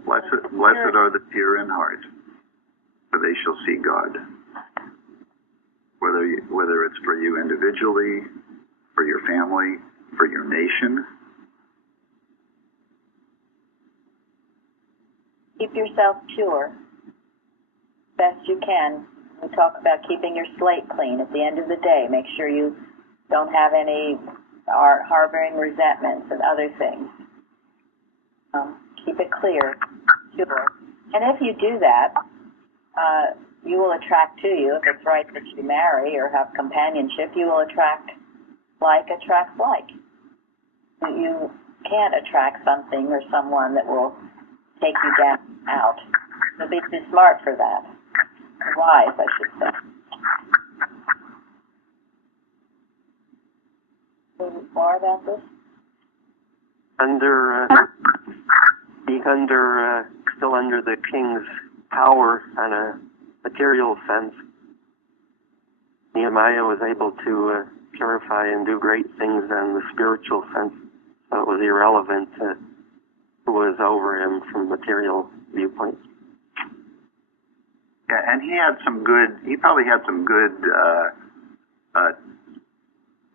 Blessed are the pure in heart, for they shall see God. Whether it's for you individually, for your family, for your nation. Keep yourself pure best you can. We talk about keeping your slate clean at the end of the day. Make sure you don't have any harboring resentments and other things. Keep it clear, pure. And if you do that, you will attract to you, if it's right that you marry or have companionship, you will attract like attracts like. You can't attract something or someone that will take you down out. You'll be too smart for that. Wise, I should say. More about this? Still under the king's power on a material sense, Nehemiah was able to purify and do great things on the spiritual sense, so it was irrelevant to who was over him from material viewpoint. Yeah, and he probably had some good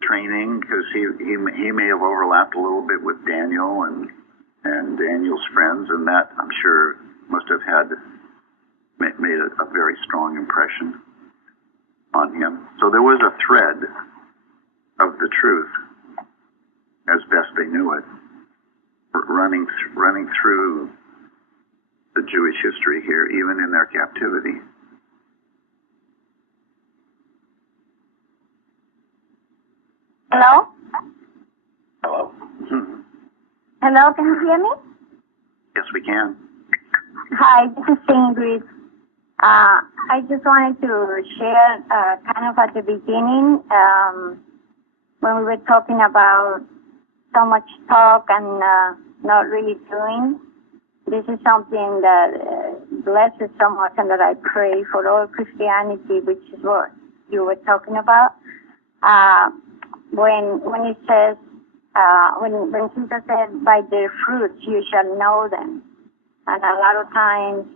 training, because he may have overlapped a little bit with Daniel and Daniel's friends, and that, I'm sure, must have made a very strong impression on him. So there was a thread of the truth, as best they knew it, running through the Jewish history here, even in their captivity. Hello? Hello? Hello, can you hear me? Yes, we can. Hi, this is Ingrid. I just wanted to share kind of at the beginning when we were talking about so much talk and not really doing. This is something that blesses so much, and that I pray for all Christianity, which is what you were talking about. When it says, when Jesus said, by their fruits you shall know them. And a lot of times,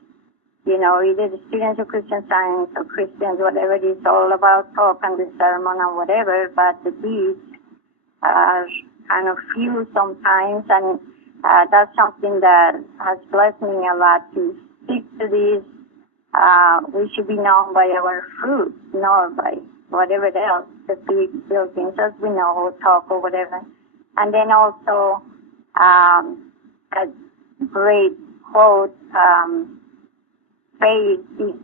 either the students of Christian Science or Christians, whatever, it is all about talk and the sermon and whatever, but the deeds are kind of few sometimes, and that's something that has blessed me a lot to stick to this. We should be known by our fruits, not by whatever else, the big buildings, as we know, or talk or whatever. And then also a great quote, faith is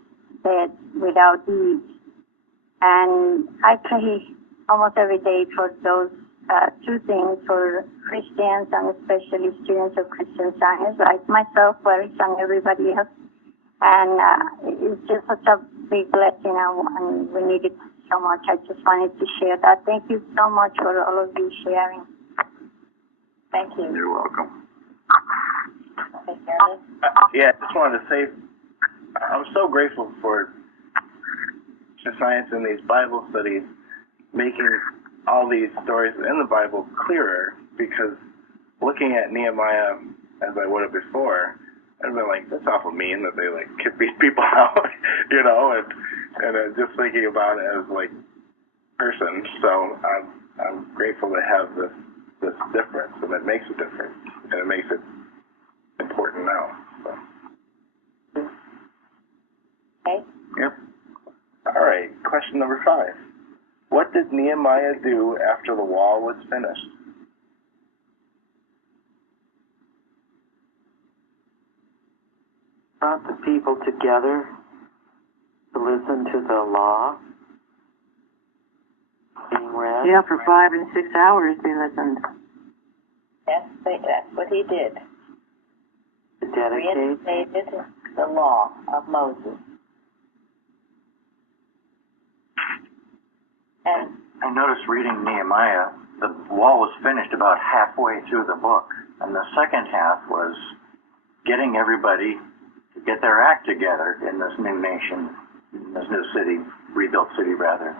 dead without deeds. And I pray almost every day for those two things, for Christians and especially students of Christian Science, like myself, Paris, and everybody else. And it's just such a big blessing, and we need it so much. I just wanted to share that. Thank you so much for all of you sharing. Thank you. You're welcome. Yeah, I just wanted to say, I'm so grateful for science and these Bible studies making all these stories in the Bible clearer, because looking at Nehemiah as I would have before, I'd been like, that's awful mean that they kick these people out, and just thinking about it as person. So I'm grateful to have this difference, and it makes a difference, and it makes it important now. So. Okay. Yep. All right. Question number 5. What did Nehemiah do after the wall was finished? Brought the people together, To listen to the law being read? Yeah, for 5 and 6 hours they listened. Yes, that's what he did. To dedicate? Reinstated the law of Moses. And I noticed reading Nehemiah, the wall was finished about halfway through the book, and the second half was getting everybody to get their act together in this new nation, in this new city, rebuilt city rather.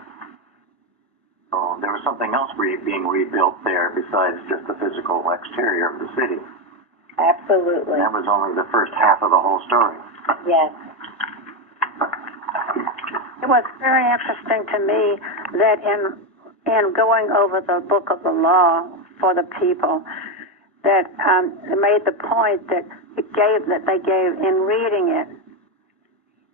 So there was something else being rebuilt there besides just the physical exterior of the city. absolutely. And that was only the first half of the whole story. Yes. It was very interesting to me that in going over the book of the law for the people, that it made the point that they gave in reading it,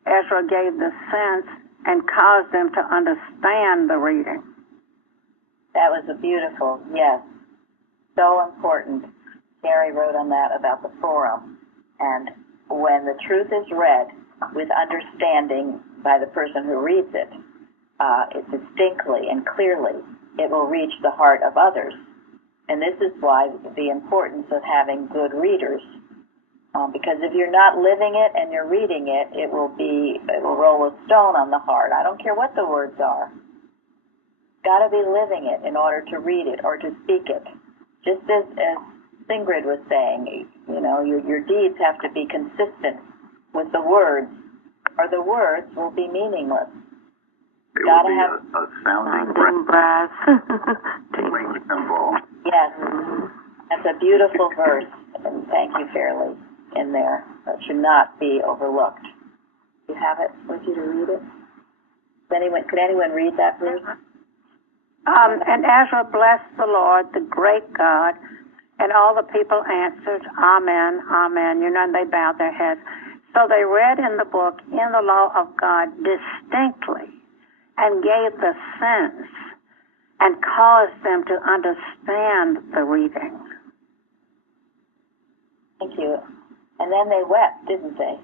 Ezra gave the sense and caused them to understand the reading. That was a beautiful, yes, so important. Gary wrote on that about the forum. And when the truth is read with understanding by the person who reads it, distinctly and clearly, it will reach the heart of others. And this is why the importance of having good readers. Because if you're not living it and you're reading it, it will roll a stone on the heart. I don't care what the words are. Got to be living it in order to read it or to speak it. Just as Ingrid was saying, your deeds have to be consistent with the words, or the words will be meaningless. It will be a sounding brass. Ringing cymbal. Yes, that's a beautiful verse, and thank you, Fairley, in there. That should not be overlooked. Do you have it with you to read it? Could anyone read that verse? And Ezra blessed the Lord, the great God, and all the people answered, Amen, Amen. And they bowed their heads. So they read in the book, in the law of God, distinctly, and gave the sense, and caused them to understand the reading. Thank you. And then they wept, didn't they?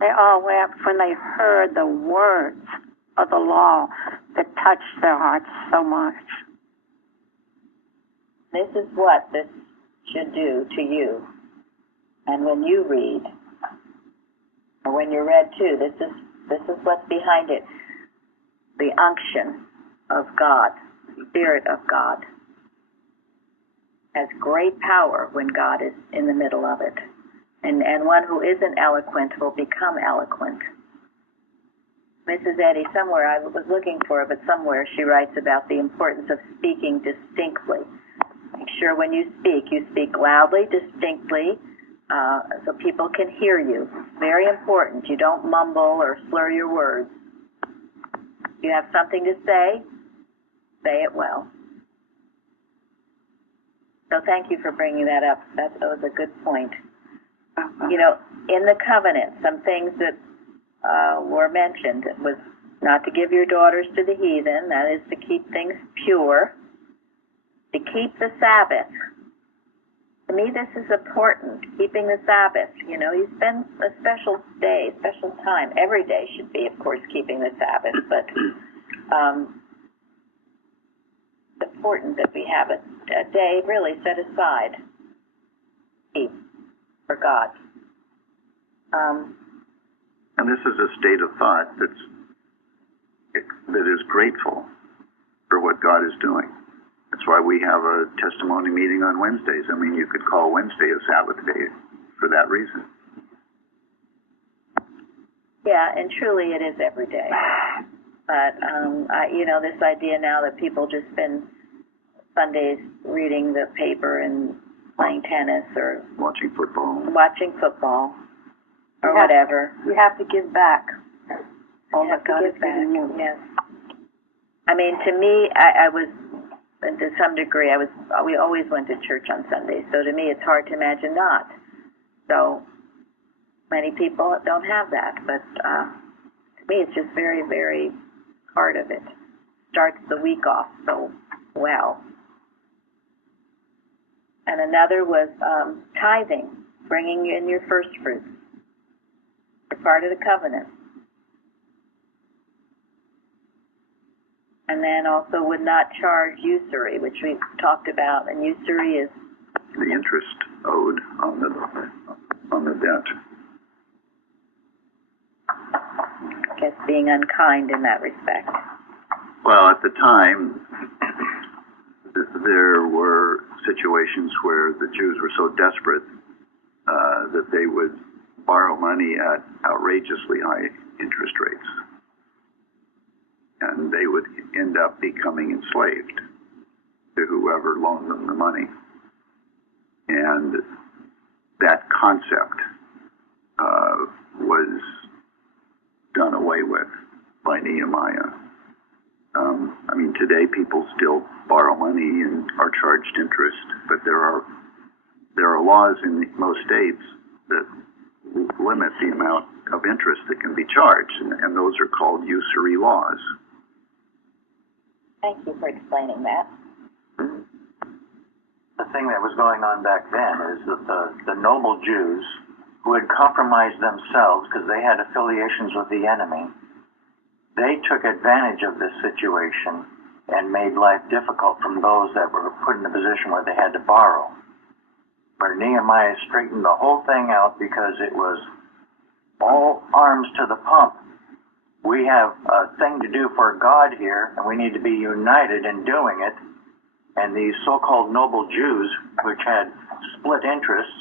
They all wept when they heard the words of the law that touched their hearts so much. This is what this should do to you. And when you read, or when you're read too, this is what's behind it. The unction of God, the Spirit of God, has great power when God is in the middle of it. And one who isn't eloquent will become eloquent. Mrs. Eddy, somewhere, I was looking for it, but somewhere she writes about the importance of speaking distinctly. Make sure when you speak loudly, distinctly, so people can hear you. Very important. You don't mumble or slur your words. If you have something to say it well. So thank you for bringing that up. That was a good point. In the covenant, some things that were mentioned was not to give your daughters to the heathen. That is to keep things pure. To keep the Sabbath. To me, this is important, keeping the Sabbath. You spend a special day, special time. Every day should be, of course, keeping the Sabbath, but it's important that we have a day really set aside for God. And this is a state of thought that is grateful for what God is doing. That's why we have a testimony meeting on Wednesdays. I mean, you could call Wednesday a Sabbath day for that reason. Yeah, and truly it is every day. But, this idea now that people just spend Sundays reading the paper and playing tennis or watching football or whatever. You have to give back. All that God has given you. Yes. I mean, to me, I was, to some degree, we always went to church on Sundays, so to me it's hard to imagine not. So many people don't have that, but to me it's just very, very part of it. Starts the week off so well. And another was tithing, bringing in your first fruits. You're part of the covenant. And then also would not charge usury, which we talked about. And usury is the interest owed on the debt. I guess being unkind in that respect. Well, at the time, there were situations where the Jews were so desperate that they would borrow money at outrageously high interest rates. And they would end up becoming enslaved to whoever loaned them the money. And that concept was done away with by Nehemiah. I mean, today people still borrow money and are charged interest, but there are laws in most states that limit the amount of interest that can be charged, and those are called usury laws. Thank you for explaining that. The thing that was going on back then is that the noble Jews who had compromised themselves because they had affiliations with the enemy, they took advantage of this situation and made life difficult from those that were put in a position where they had to borrow. Where Nehemiah straightened the whole thing out because it was all arms to the pump. We have a thing to do for God here, and we need to be united in doing it. And these so-called noble Jews, which had split interests,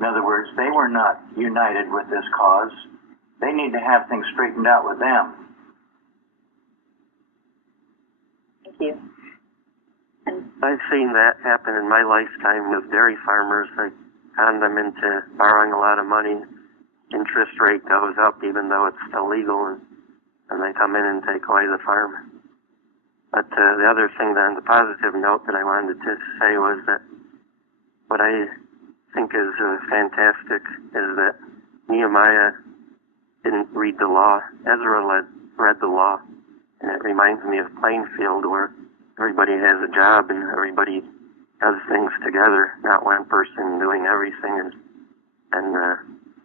in other words, they were not united with this cause. They need to have things straightened out with them. Thank you. I've seen that happen in my lifetime with dairy farmers. I con them into borrowing a lot of money. Interest rate goes up even though it's still legal, and they come in and take away the farm. But the other thing, on the positive note that I wanted to say was that what I think is fantastic is that Nehemiah didn't read the law. Ezra read the law, and it reminds me of Plainfield, where everybody has a job and everybody does things together, not one person doing everything and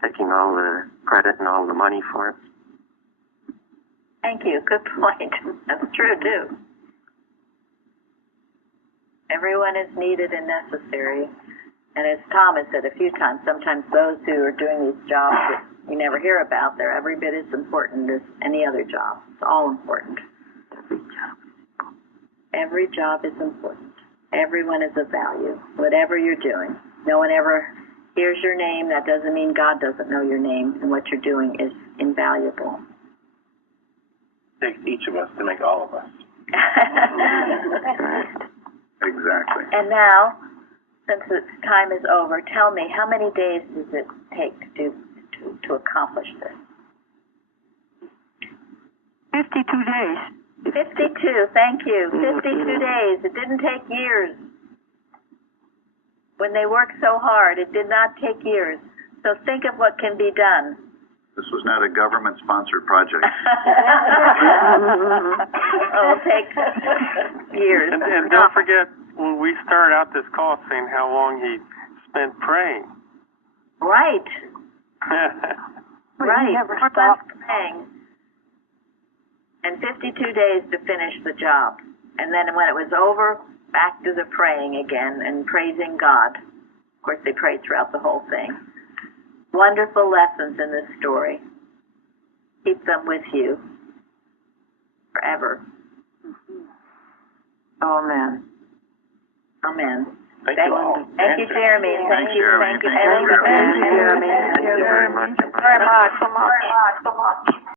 taking all the credit and all the money for it. Thank you. Good point. That's true, too. Everyone is needed and necessary. And as Tom has said a few times, sometimes those who are doing these jobs that you never hear about, they're every bit as important as any other job. It's all important. Every job is important. Everyone is of value, whatever you're doing. No one ever hears your name. That doesn't mean God doesn't know your name, and what you're doing is invaluable. It takes each of us to make all of us. Exactly. And now, since the time is over, tell me, how many days does it take to accomplish this? 52 days. 52, thank you. 52 days. It didn't take years. When they worked so hard, it did not take years. So think of what can be done. This was not a government-sponsored project. Oh, it'll take years. And don't forget, when we started out this call, saying how long he spent praying. Right. Right. Never More or less praying. And 52 days to finish the job. And then when it was over, back to the praying again and praising God. Of course, they prayed throughout the whole thing. Wonderful lessons in this story. Keep them with you forever. Amen. Amen. Thank you all. Thank you, Jeremy. Thank you. Jeremy. Thank you, Thank you, Jeremy. Thank you very much. Very much.